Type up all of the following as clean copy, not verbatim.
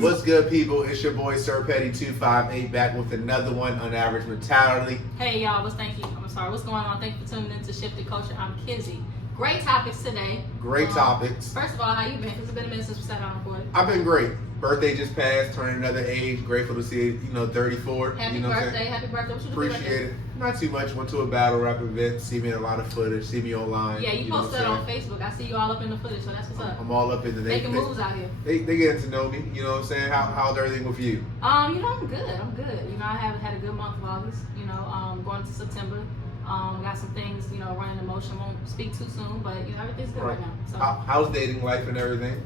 What's good, people? It's your boy Sir Petty 258 back with another one on Average Mentality. Hey y'all, what's going on? Thank you for tuning in to Shifted Culture. I'm Kizzy. Great topics today. Great topics. First of all, how you been? Because it's been a minute since we sat down and recorded. I've been great. Birthday just passed, turning another age. Grateful to see it, 34. Happy birthday, happy birthday. What you doing? Appreciate it. Not too much. Went to a battle rap event. See me in a lot of footage. See me online. Yeah, you posted that on Facebook. I see you all up in the footage, so that's what's up. I'm all up in the making moves out here. They getting to know me. You know what I'm saying? How's everything with you? I'm good. I have had a good month of August. Going to September. Got some things, running in motion. Won't speak too soon, but everything's good right now. So how's dating life and everything?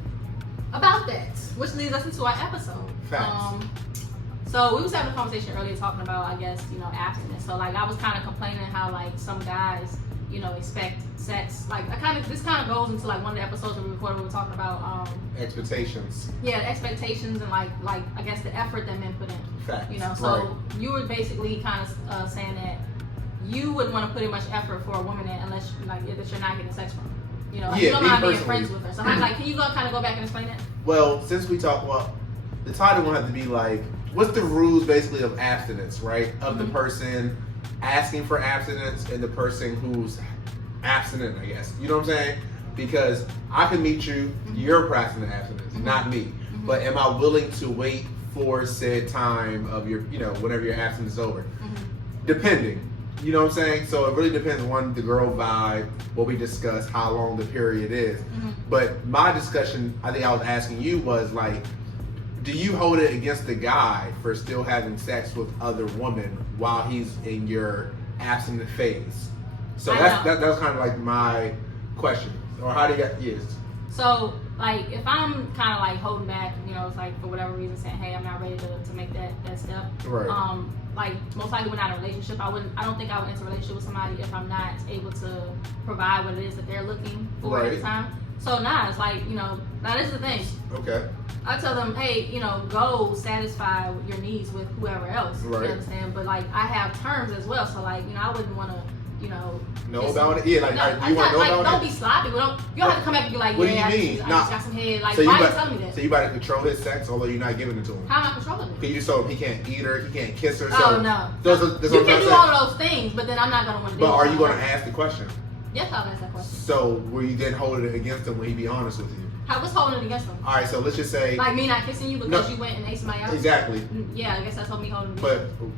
About that, which leads us into our episode. Facts. So we was having a conversation earlier talking about, I guess, abstinence. So like I was kind of complaining how like some guys, expect sex. Like this kind of goes into like one of the episodes that we recorded. We were talking about expectations. Yeah, expectations and like I guess the effort that men put in. Facts. So right. You were basically kind of saying that you wouldn't want to put in much effort for a woman unless that you're not getting sex from. You don't mind being friends with her. So can you kind of go back and explain that? Well, since we talked about the title, will have to be like, what's the rules basically of abstinence, right? Of the person asking for abstinence and the person who's abstinent, I guess. You know what I'm saying? Because I can meet you, you're practicing abstinence, not me. But am I willing to wait for said time of your, whenever your abstinence is over? Depending. You know what I'm saying? So it really depends on the girl vibe, what we discuss, how long the period is. But my discussion, I think I was asking you was like, do you hold it against the guy for still having sex with other women while he's in your abstinent phase? So that's kind of like my question. Or how do you get, yes. So like if I'm kind of like holding back, it's like for whatever reason saying, hey, I'm not ready to make that step. Right. Like most likely we're not in a relationship. I don't think I would enter a relationship with somebody if I'm not able to provide what it is that they're looking for at the time. So it's like, now this is the thing. Okay. I tell them, hey, go satisfy your needs with whoever else. Right. You understand? But like I have terms as well. So like, I wouldn't want to, know about it? Yeah, like no, you want to know about it? Don't be sloppy. You don't have to come back and be like, what yeah, do you mean? I just got some head. Like, so why are you telling me that? So you about to control his sex, although you're not giving it to him? How am I controlling it? Because you told him he can't eat her, he can't kiss her. Oh, no. You can do all of those things, but then I'm not going to want to do it. But are you going to ask the question? Yes, I'll ask that question. So will you then hold it against him when he be honest with you? What's holding it against him? All right, so let's just say... Like me not kissing you because you went and ate somebody else? Exactly. Yeah, I guess that's what me holding it against him.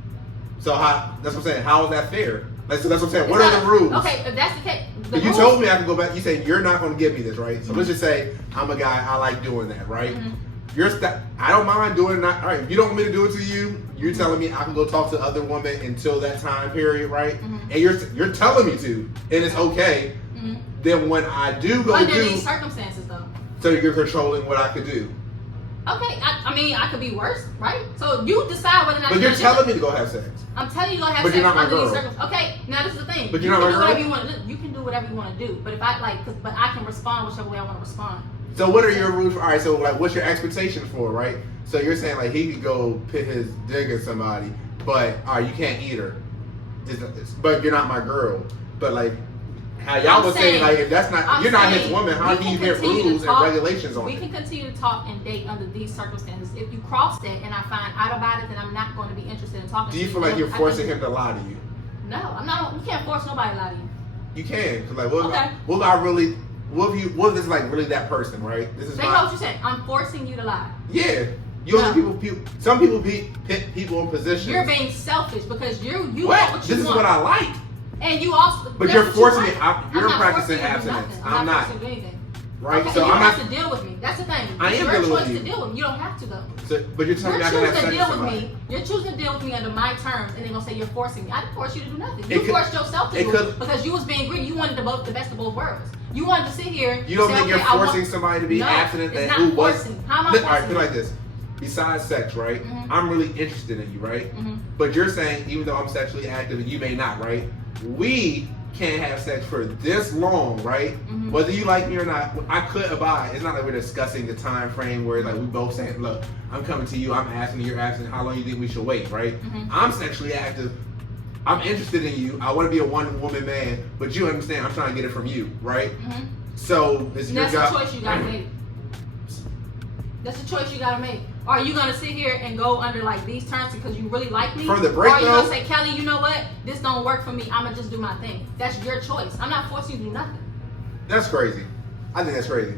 So that's what I'm saying. How is that fair? That's what I'm saying. What are the rules? Okay, if that's the case... You told me I can go back. You say you're not going to give me this, right? So let's just say I'm a guy. I like doing that, right? I don't mind doing it. All right, if you don't want me to do it to you, you're telling me I can go talk to other women until that time period, right? And you're telling me to, and it's okay. Then when I do go under these circumstances, though. So you're controlling what I could do. Okay, I could be worse, right? So you decide whether or not. But you're telling me to go have sex. I'm telling you to go have sex under these circumstances. Okay, now this is the thing. But you're not my girl. You can do whatever you want to do. But if but I can respond whichever way I want to respond. So what are your rules? All right, so like, what's your expectation for, right? So you're saying like he could go put his dick in somebody, but you can't eat her. But you're not my girl. But like. How y'all was saying, like, if that's not, you're not his woman, how do you get rules and regulations on it? We can continue to talk and date under these circumstances. If you cross that and I find out about it, then I'm not going to be interested in talking to you. Do you feel like you're forcing him to lie to you? No, I'm not. You can't force nobody to lie to you. You can. Cause like, what if this is like really that person, right? This is what you said. I'm forcing you to lie. Yeah. Some people put people in positions. You're being selfish because you what? Want what you want. This is what I like. And you also, but you're forcing me. You're practicing abstinence. I'm not forcing you to do anything. Right? Okay, so you I'm don't not have to deal with me. That's the thing. I am dealing with you. It's your choice to deal with me. You don't have to though. So, but you're telling me I can have sex with somebody. You're choosing to deal with me under my terms, and they're gonna say you're forcing me. I didn't force you to do nothing. You forced yourself to do it because you was being greedy. You wanted the best of both worlds. You wanted to sit here. You don't think you're forcing somebody to be abstinent? It's not forcing. How am I forcing? All right, feel like this. Besides sex, right? I'm really interested in you, right? But you're saying even though I'm sexually active and you may not, right? We can't have sex for this long, right? Whether you like me or not, I could abide. It's not like we're discussing the time frame where like we both saying, look, I'm coming to you, I'm asking you, you're asking how long you think we should wait, right? I'm sexually active. I'm interested in you. I want to be a one-woman man, but you understand I'm trying to get it from you, right? So it's your job. That's the choice you gotta make. That's the choice you gotta make. Or are you gonna sit here and go under like these terms because you really like me? For the break, or are you though, gonna say, Kelly, you know what? This don't work for me. I'm gonna just do my thing. That's your choice. I'm not forcing you to do nothing. That's crazy. I think that's crazy.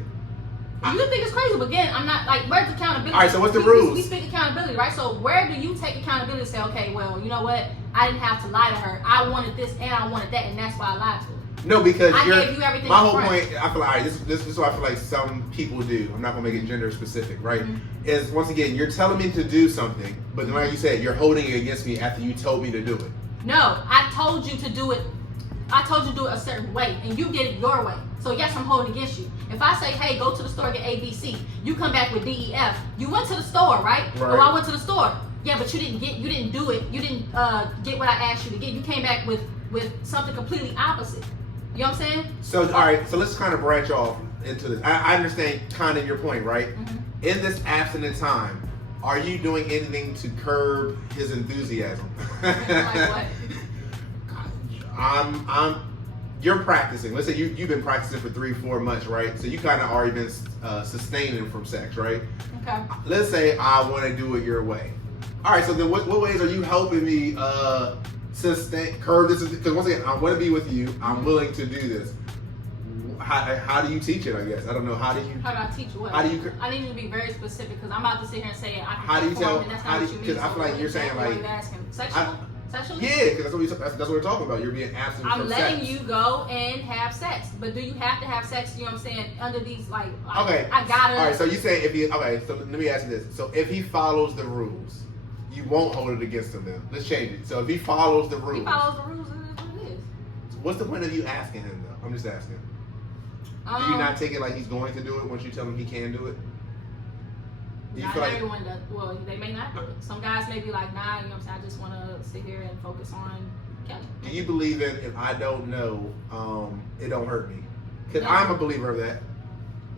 You can think it's crazy, but again, I'm not like, where's accountability? All right, so what's the rules? We speak accountability, right? So where do you take accountability to say, okay, well, you know what? I didn't have to lie to her. I wanted this and I wanted that, and that's why I lied to her. No, because I gave you everything. My whole point, I feel like, all right, this is what I feel like some people do. I'm not gonna make it gender specific, right? Mm-hmm. Is once again, you're telling me to do something, but like you said, you're holding it against me after you told me to do it. No, I told you to do it. I told you to do it a certain way, and you did it your way. So yes, I'm holding against you. If I say, hey, go to the store, get A, B, C, you come back with D, E, F. You went to the store, right? Right. Or I went to the store. Yeah, but you didn't do it. You didn't get what I asked you to get. You came back with something completely opposite. You know what I'm saying? So, all right, so let's kind of branch off into this. I understand kind of your point, right? Mm-hmm. In this abstinent time, are you doing anything to curb his enthusiasm? Like what? You're practicing. Let's say you've been practicing for 3-4 months, right? So you kind of already been sustaining from sex, right? Okay. Let's say I want to do it your way. All right, so then what ways are you helping me curb this? Because once again, I want to be with you. I'm willing to do this. How do you teach it? I guess I don't know. How do I teach what? How do you? I need you to be very specific because I'm about to sit here and say I can How do you tell? and that's not what you mean. Because I feel like you're saying like sexually. Yeah, because that's what we're talking about. You're being absent I'm from letting sex. you go and have sex, but do you have to have sex? You know what I'm saying? Under these like, Okay. I gotta. All right. So you say if he okay. So let me ask you this. So if he follows the rules, you won't hold it against him. Then let's change it. So if he follows the rules, He follows the rules. It is what it is. what's the point of you asking him though? I'm just asking. Do you not take it like he's going to do it once you tell him he can do it? Do you Not feel like everyone does. Well, they may not do it. Some guys may be like, nah, you know what I'm saying? I just want to sit here and focus on Kelly. do you believe in if I don't know, it don't hurt me? Because No. I'm a believer of that.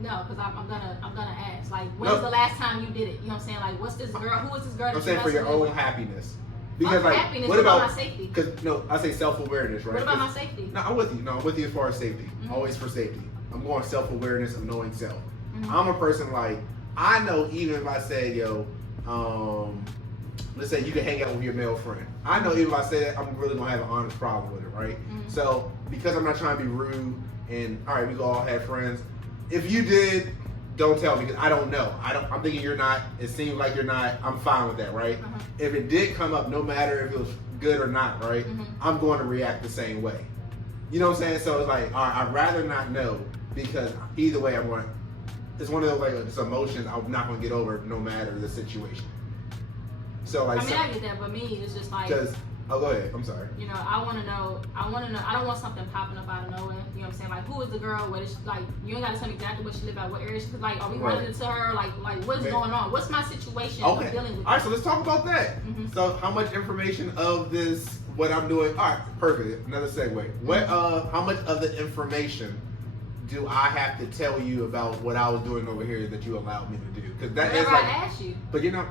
No, because I'm gonna ask. Like, when's the last time you did it? You know what I'm saying? Like, what's this girl? Who is this girl? I'm saying for your own happiness. Because like, happiness. what about my safety? Because no, I say self-awareness, right? What about my safety? No, I'm with you. No, I'm with you as far as safety. Mm-hmm. Always for safety. I'm going self-awareness of knowing self. Mm-hmm. I'm a person like, I know even if I say, yo, let's say you can hang out with your male friend. I know even if I say that, I'm really going to have an honest problem with it, right? Mm-hmm. So, because I'm not trying to be rude and, all right, we all have friends. If you did, don't tell me because I don't know. I'm thinking you're not, it seems like you're not, I'm fine with that, right? Uh-huh. If it did come up, no matter if it was good or not, right? Mm-hmm. I'm going to react the same way. You know what I'm saying? So it's like, all right, I'd rather not know because either way I'm going to, it's one of those like it's emotions I'm not going to get over no matter the situation. So like, I mean, I get that, but me, it's just like, because, oh, go ahead. I'm sorry. you know, I want to know. I don't want something popping up out of nowhere. You know what I'm saying? Like, who is the girl? What is she, like? You ain't got to tell me exactly where she live at, what area she. Like, are we running into her? Like what's going on? What's my situation? Okay. I'm dealing with. All right, so let's talk about that. Mm-hmm. So, how much information of this, what I'm doing? All right, perfect. Another segue. What? How much of the information do I have to tell you about what I was doing over here that you allowed me to do? Because that Whatever is like, I ask you. but you're not.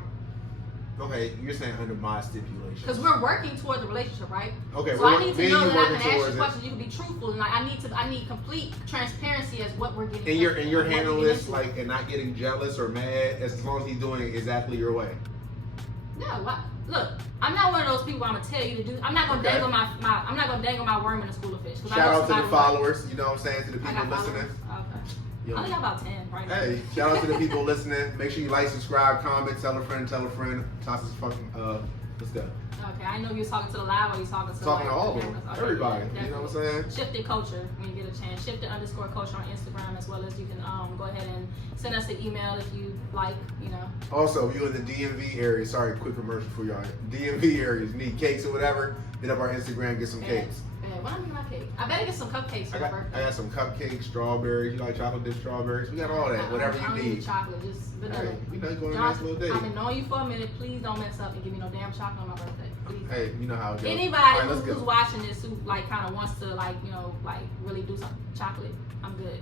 Okay, you're saying under my stipulation. Because we're working toward the relationship, right? Okay, so I need to know that I can ask towards you questions. You can be truthful, and like I need complete transparency as what we're getting. And you're what handling we're getting this into. like and not getting jealous or mad as long as he's doing it exactly your way. No, look, I'm not one of those people. I'm gonna tell you to do. I'm not gonna dangle my I'm not gonna dangle my worm in a school of fish. Shout out to the followers. You know what I'm saying, to the I people got listening. followers? Okay. You I know. only got about 10 right now. Hey, shout out to the people listening. Make sure you like, subscribe, comment, tell a friend. Toss us fucking let's go. Okay, I know you was talking to the live or you talking to Talking to like, all of the them, cameras. Okay, everybody. yeah, You know what I'm saying? Shifted Culture when you get a chance. Shifted_culture on Instagram, as well as you can go ahead and send us an email if you like, you know. Also, if you're in the DMV area, sorry, quick commercial for y'all. DMV areas need cakes or whatever. Hit up our Instagram, get some cakes. When I'm getting my cake, I better get some cupcakes for my birthday. I got some cupcakes, strawberries. You like chocolate dipped strawberries? We got all that. Whatever I don't you need need. chocolate, just vanilla. Hey, you know you're going on a nice little date. I've been knowing you for a minute. Please don't mess up and give me no damn chocolate on my birthday. Please. Hey, you know how it goes. Anybody All right, let's who's go. watching this who like kind of wants to like you know like really do some chocolate, I'm good.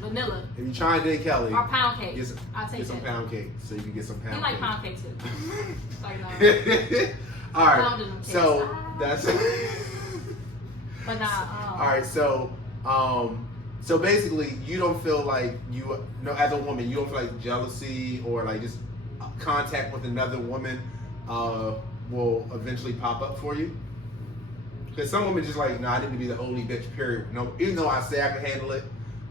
Vanilla If you're trying to date Kelly, or pound cake. I'll take get some that. pound cake so you can get some pound You cake. like pound cake too. Like no. All right. Pounding them So cakes. that's. But nah. All right. So basically, you don't feel like as a woman, you don't feel like jealousy or like just contact with another woman will eventually pop up for you? Because some women just like, no, I need to be the only bitch, period. No, even though I say I can handle it,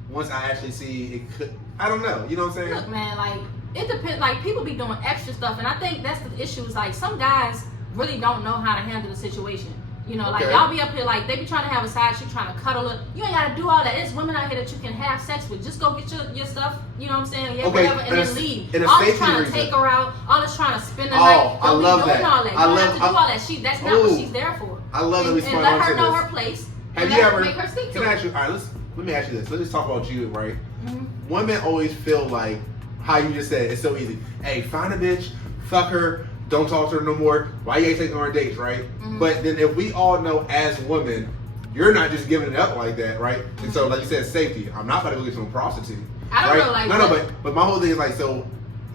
once I actually see it could, I don't know. You know what I'm saying? Look, man, like, it depends. Like, people be doing extra stuff, and I think that's the issue. Is like some guys really don't know how to handle the situation. You know, like y'all be up here like they be trying to have a side chick trying to cuddle it. You ain't gotta do all that. There's women out here that you can have sex with. Just go get your stuff. You know what I'm saying? Yeah, whatever, and then leave. And all this trying to take her out. All this trying to spend the night. I love that. All that. You don't have to do all that. That's not what she's there for. I love that we spun and let onto her know this. her place. Have you ever? Make her stick to Can I it. ask you? All right, let me ask you this. Let's just talk about you, right? Mm-hmm. Women always feel like how you just said. It's so easy. Hey, find a bitch, fuck her. Don't talk to her no more. Why you ain't taking her on dates, right? Mm-hmm. But then if we all know as women, you're not just giving it up like that, right? And so, like you said, safety. I'm not about to go get to a prostitute. I don't right? know, like no, but my whole thing is like, so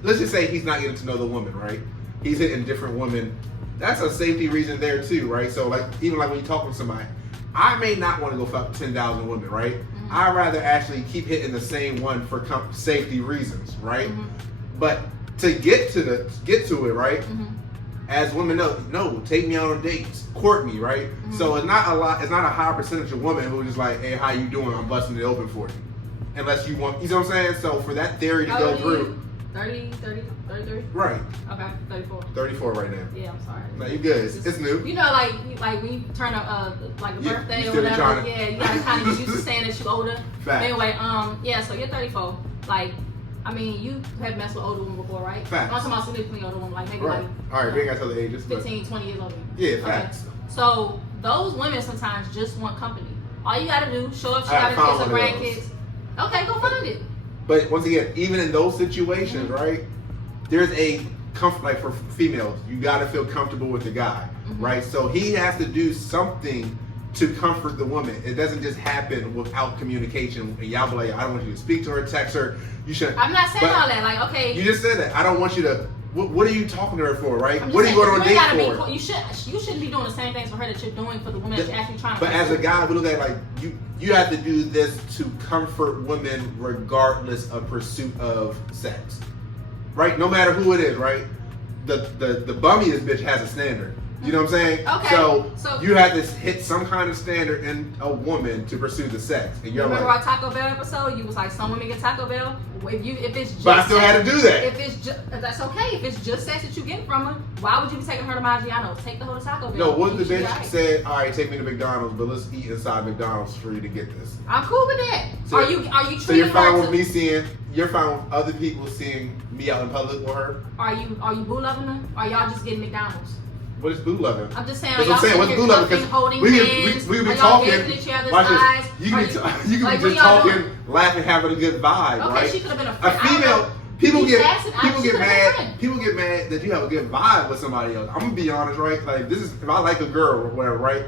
let's just say he's not getting to know the woman, right? He's hitting different women. That's a safety reason there too, right? So like, even like when you talk with somebody, I may not want to go fuck 10,000 women, right? Mm-hmm. I'd rather actually keep hitting the same one for safety reasons, right? Mm-hmm. But to get to it, right? Mm-hmm. As women know, no, take me out on dates, court me, right? Mm-hmm. So it's not a high percentage of women who are just like, hey, how you doing? I'm busting it open for you. Unless you want, you know what I'm saying? So for that theory to go through. 30? Right. Okay, 34. 34 right now. Yeah, I'm sorry. No, you good. It's new. You know, like when you turn a birthday you or still be whatever, trying to- you gotta kind of get used to saying that you're older. Fact. Anyway, yeah, so you're 34. Like, I mean, you have messed with older women before, right? Facts. I'm talking about significantly older women, like maybe Right. like All right, we ain't got to tell the ages. But 15, 20 years older. yeah, facts. Okay. So those women sometimes just want company. All you gotta do, show up, she I got found kids or one of grandkids. Okay, go find it. But once again, even in those situations, Mm-hmm. right, there's a comfort, like for females, you got to feel comfortable with the guy, Mm-hmm. right? So he has to do something to comfort the woman. It doesn't just happen without communication. And y'all be like, I don't want you to speak to her, text her. You should. I'm not saying But all that. Like, okay. You just said that. I don't want you to. What are you talking to her for, right? I'm just What are you saying, going on a gotta date for? You shouldn't be doing the same things for her that you're doing for the woman that you're actually trying to. But as a guy, we look at it like you have to do this to comfort women regardless of pursuit of sex, right? No matter who it is, right? The bummiest bitch has a standard. You know what I'm saying? Okay. So you have to hit some kind of standard in a woman to pursue the sex. And you're remember like, our Taco Bell episode? You was like, some women get Taco Bell. If it's just but I still sex, had to do that. If it's just, that's okay. If it's just sex that you get from her, why would you be taking her to Maggiano's? Take the whole to Taco Bell. No, what if the You should bitch be alright. said, all right, take me to McDonald's, but let's eat inside McDonald's for you to get this. I'm cool with that. So- are you So you're treating fine her with me seeing, you're fine with other people seeing me out in public with her? Are you boo loving her? Or are y'all just getting McDonald's? What is boo loving? I'm just saying. That's Are what I'm saying. y'all What's sitting boo here loving? cuffing, holding we hands? could be Are y'all talking. gazing at each other's Watch eyes? this. You Are can be like, just what talking, y'all doing? laughing, having a good vibe, Okay, right? she could have been a A friend. I don't female. know. People You get passed it, she could've been a mad. friend. People get mad that you have a good vibe with somebody else. I'm gonna be honest, right? Like this is if I like a girl or whatever, right?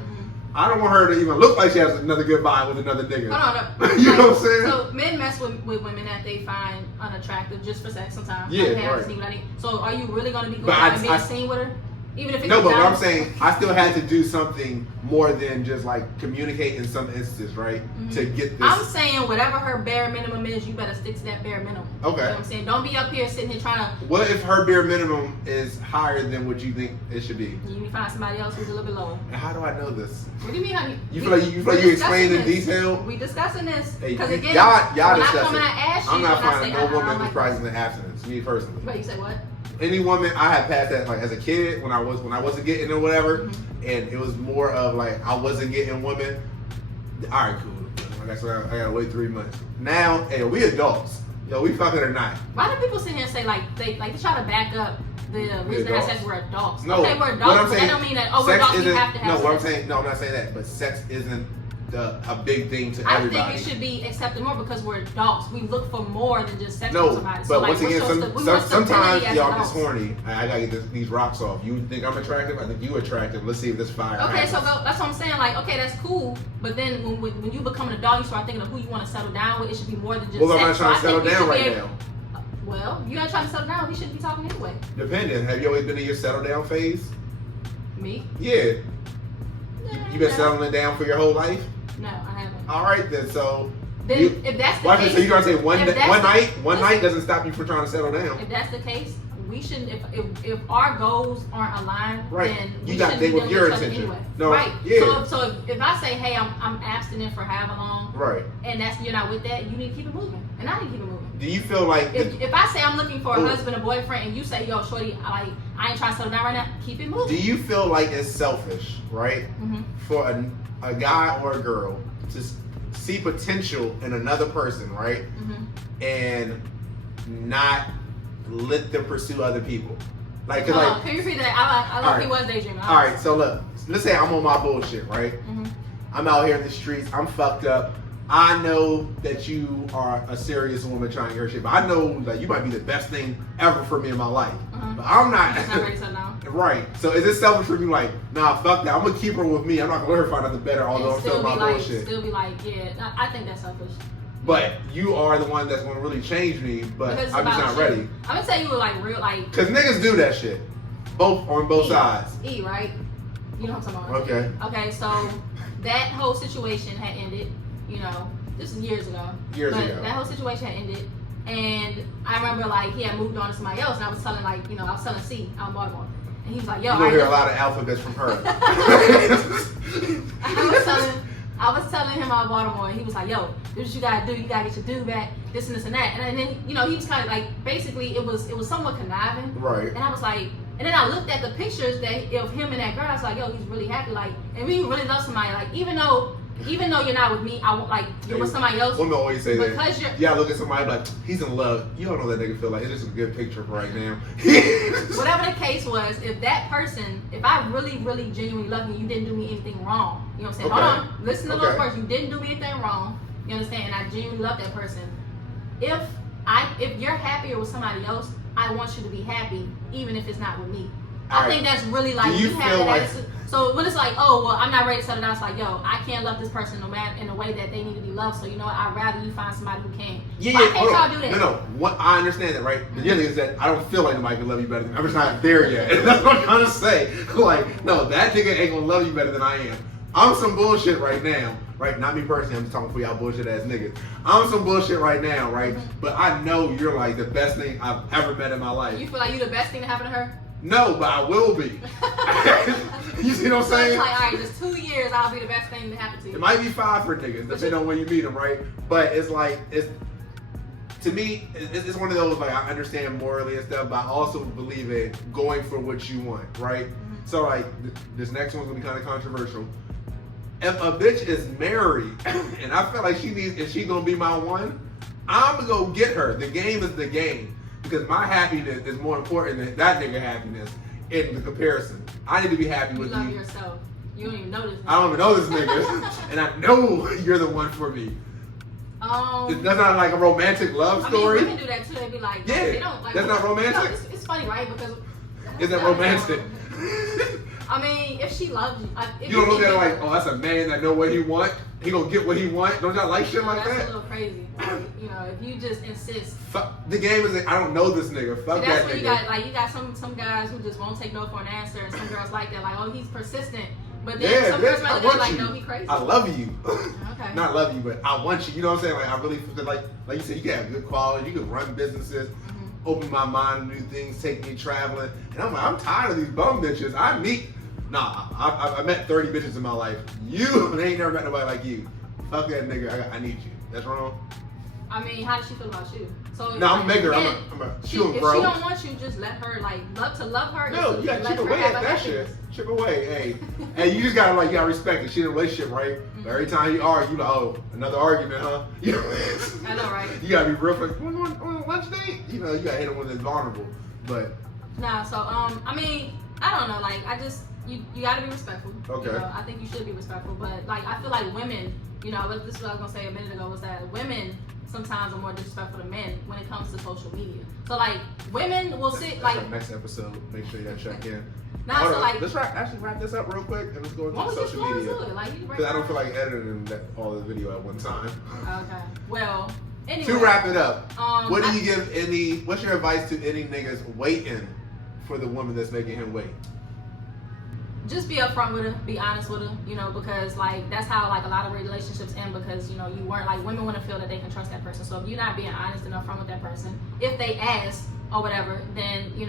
I don't want her to even look like she has another good vibe with another nigga. Hold on. You know what I'm saying? So men mess with women that they find unattractive just for sex sometimes. Yeah, Like, hey, I right. just need what I need. So are you really going to be going But out and being I- seen with her? Even if it's No, but what I'm McDonald's? saying, I still had to do something more than just like communicate in some instances, right? To get this. I'm saying whatever her bare minimum is, you better stick to that bare minimum. Okay. You know what I'm saying? Don't be up here sitting here trying to. What if her bare minimum is higher than what you think it should be? You need to find somebody else who's a little bit lower. And how do I know this? What do you mean? Honey? You feel like you explained in detail? We discussing this Hey, because again, y'all when discuss I come it. and I ask you, I'm not and I finding say, no I woman don't who's like practicing the abstinence. Me personally. Wait, you said what? Any woman I had passed that like as a kid when I wasn't getting or whatever, and it was more of like I wasn't getting women. All right, cool. Like I said, I gotta wait 3 months. Now, hey, we adults. Yo, we fucking or not. Why do people sit here and say like they try to back up the reason they have sex we're adults? No, okay, we're what I'm adults, but saying, that don't mean that we're sex adults we isn't. have to have No, sex. what I'm saying. No, I'm not saying that. But sex isn't a big thing to I everybody. think it should be accepted more because we're adults. We look for more than just sex with No, somebody. but So like, once again, we want sometimes stability as y'all adults. just horny. I gotta get these rocks off. You think I'm attractive? I think you attractive. Let's see if this fire. Okay, happens. so that's what I'm saying. Like, okay, that's cool, but then when you become an adult, you start thinking of who you want to settle down with. It should be more than just. Well, I'm not sex. trying to So I settle think you down should right be now. Well, you're not trying to settle down. We shouldn't be talking anyway. Depending. Have you always been in your settle down phase? Me? Yeah. You been No. settling down for your whole life? No, I haven't. All right then. So. Then if that's the Watch case, this. So you're gonna say one if that's night listen. doesn't stop you from trying to settle down. If that's the case, we shouldn't. If our goals aren't aligned, Right. then You we got shouldn't to be think with dealing your with each other intention. anyway. No, right. yeah. So if I say, hey, I'm abstinent for however long, Right. and you're not with that, you need to keep it moving, and I need to keep it moving. Do you feel like If I say I'm looking for a Ooh. husband or boyfriend, and you say, yo, shorty, I ain't trying to settle down right now, keep it do moving. you feel like it's selfish, right, for a guy or a girl to see potential in another person, right, and not let them pursue other people? Like, cause like, can you repeat that? I like he was daydreaming. all right, so look, let's say I'm on my bullshit, right? I'm out here in the streets. I'm fucked up. I know that you are a serious woman trying to get her shit, but I know that you might be the best thing ever for me in my life. But I'm not. It's not ready to settle down. Right. So is it selfish for you? Like, nah, fuck that. I'm gonna keep her with me. I'm not gonna let her find nothing better. Although I'm still my bullshit. Still be like, yeah. I think that's selfish. But you are the one that's gonna really change me. But Because I'm just not ready. I'm gonna tell you like real like. Cause niggas do that shit, on both sides. Right? You know what I'm talking about. Okay. Okay. So that whole situation had ended. You know, this is years ago. That whole situation had ended, and I remember like he had moved on to somebody else, and I was telling I was telling C out in Baltimore, and he was like, "Yo, you gonna hear a lot of alphabets from her." I was telling him out in Baltimore, and he was like, "Yo, this is what you gotta do. You gotta get your dude back. This and this and that." And then he was kind of like basically it was somewhat conniving, right? And I was like. And then I looked at the pictures of him and that girl. I was like, yo, he's really happy. Like, and we really love somebody. Like, even though you're not with me, I won't like you're with somebody else. Women always say that. Because you're look at somebody like he's in love. You don't know what that nigga feel like. It's just a good picture for right now. Whatever the case was, if that person, if I really, really genuinely love you, you didn't do me anything wrong. You know what I'm saying? Okay. Hold on, listen to those words. You didn't do me anything wrong. You understand? And I genuinely love that person. If you're happier with somebody else, I want you to be happy, even if it's not with me. I think that's really like do you feel like so when it's like, oh well, I'm not ready to settle down. It's like, yo, I can't love this person no matter in the way that they need to be loved. So you know what? I'd rather you find somebody who can. Why can't y'all do that? No. I understand that, right? The other thing is that I don't feel like nobody can love you better than me. I'm just not there yet. And that's what I'm trying to say. Like, no, that nigga ain't gonna love you better than I am. I'm some bullshit right now. Right, not me personally. I'm just talking for y'all bullshit ass niggas. I'm some bullshit right now, right? But I know you're like the best thing I've ever met in my life. You feel like you're the best thing to happen to her? No, but I will be. You see what I'm saying? It's like, all right, just 2 years, I'll be the best thing to happen to you. It might be 5 for niggas, depending on when you meet them, right? But it's like, to me, it's one of those, like, I understand morally and stuff, but I also believe in going for what you want, right? So, like, this next one's gonna be kind of controversial. If a bitch is married, and I feel like if she's gonna be my one, I'm gonna go get her. The game is the game. Because my happiness is more important than that nigga happiness in the comparison. I need to be happy with you. You love yourself. You don't even know this nigga. I don't even know this nigga. And I know you're the one for me. That's not like a romantic love story. I mean, women do that too. They be like, yeah, they don't, like, that's not romantic. No, it's funny, right? Because is that romantic? I mean, if she loves you, you don't look at it like, oh, that's a man that know what he want. He gonna get what he want. Don't y'all like shit like that? That's a little crazy. You know, if you just insist. Fuck, the game is like, I don't know this nigga. Fuck that's that when nigga. you got some guys who just won't take no for an answer, and some girls like that, like, oh, he's persistent. But then some girls might be like, no, he crazy. I love you. Okay. Not love you, but I want you. You know what I'm saying? Like, I really feel like you said, you can have good quality. You can run businesses, open my mind to new things, take me traveling. And I'm like, I'm tired of these bum bitches. I met 30 bitches in my life. You ain't never met nobody like you. Fuck that nigga. I need you. That's wrong. I mean, how does she feel about you? So no, I'm making her. I'm a if she don't want you, just let her love her. No, you gotta chip away at that shit. Chip away, hey, you just gotta respect it. She in a relationship, right? Every time you argue, you like, oh, another argument, huh? You know, I know, right? You gotta be real quick. On a lunch date, you know, you gotta hit them when they're vulnerable. But nah, so I mean, I don't know. Like, I just you gotta be respectful. Okay. You know, I think you should be respectful, but like, I feel like women, you know, this is what I was gonna say a minute ago, was that women sometimes are more disrespectful to men when it comes to social media. So like, women will sit like. Our next episode, make sure you gotta check in. Nah, so like, let's actually wrap this up real quick and let's go into social media. Because I don't feel like editing all the video at one time. Okay. Well, anyway. To wrap it up, what do you give what's your advice to any niggas waiting for the woman that's making him wait? Just be upfront with her, be honest with her, you know, because like that's how like a lot of relationships end, because you know you weren't like, women want to feel that they can trust that person. So if you're not being honest and upfront with that person, if they ask, or whatever, then you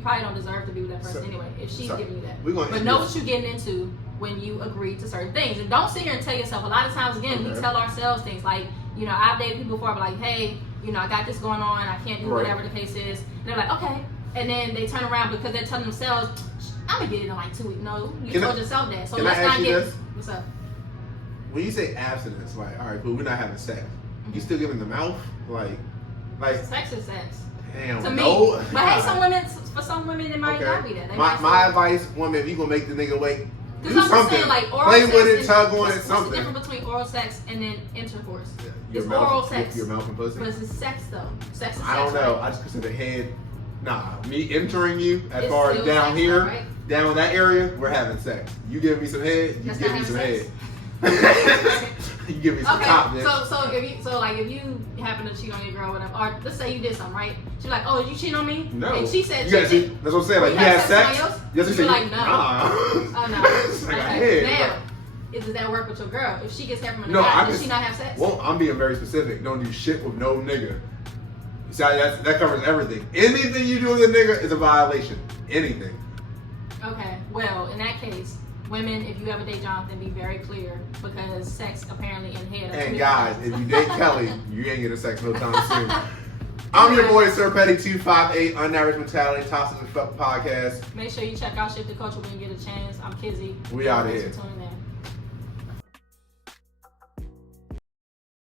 probably don't deserve to be with that person anyway. If she's giving you that, but know what you're getting into when you agree to certain things, and don't sit here and tell yourself. A lot of times, again, we tell ourselves things like, I've dated people before, but like, hey, I got this going on, I can't do whatever the case is. And they're like, okay, and then they turn around because they're telling themselves, I'm gonna get it in like 2 weeks. No, you told yourself that. So let's not get. What's up? When you say abstinence, like, all right, cool, we're not having sex. You still giving the mouth, like sex is sex. Damn, to no. Me. But hey, for some women, it might not be that. My advice, woman, if you gonna make the nigga wait, do I'm something. Saying, like, oral play sex with it, tug on it, something. What's the difference between oral sex and then intercourse? Your it's mouth, oral sex. Your mouth and pussy. But it's sex though. Sex is sex. I don't know. Right? I just consider head. Nah, me entering you as far as down sex, here, right? down in that area, we're having sex. You give me some head, you give me some head. You give me some top, bitch. So if you happen to cheat on your girl, or whatever, or let's say you did something, right? She's like, oh, did you cheat on me? No. And she said, that's what I'm saying. Like, you had sex. Yes, you're like, no. Oh no. Okay. Now, does that work with your girl? If she gets hair from a guy, does she not have sex? Well, I'm being very specific. Don't do shit with no nigga. See, that covers everything. Anything you do with a nigga is a violation. Anything. Okay. Well, in that case, women, if you ever date Jonathan, be very clear, because sex apparently in head. And guys, if you date Kelly, you ain't getting sex no time soon. I'm your boy, Sir Petty 258, Unaverage Mentality, TOXXIC Podcast. Make sure you check out Shift the Culture when you get a chance. I'm Kizzy. We out of here. Thanks for tuning in.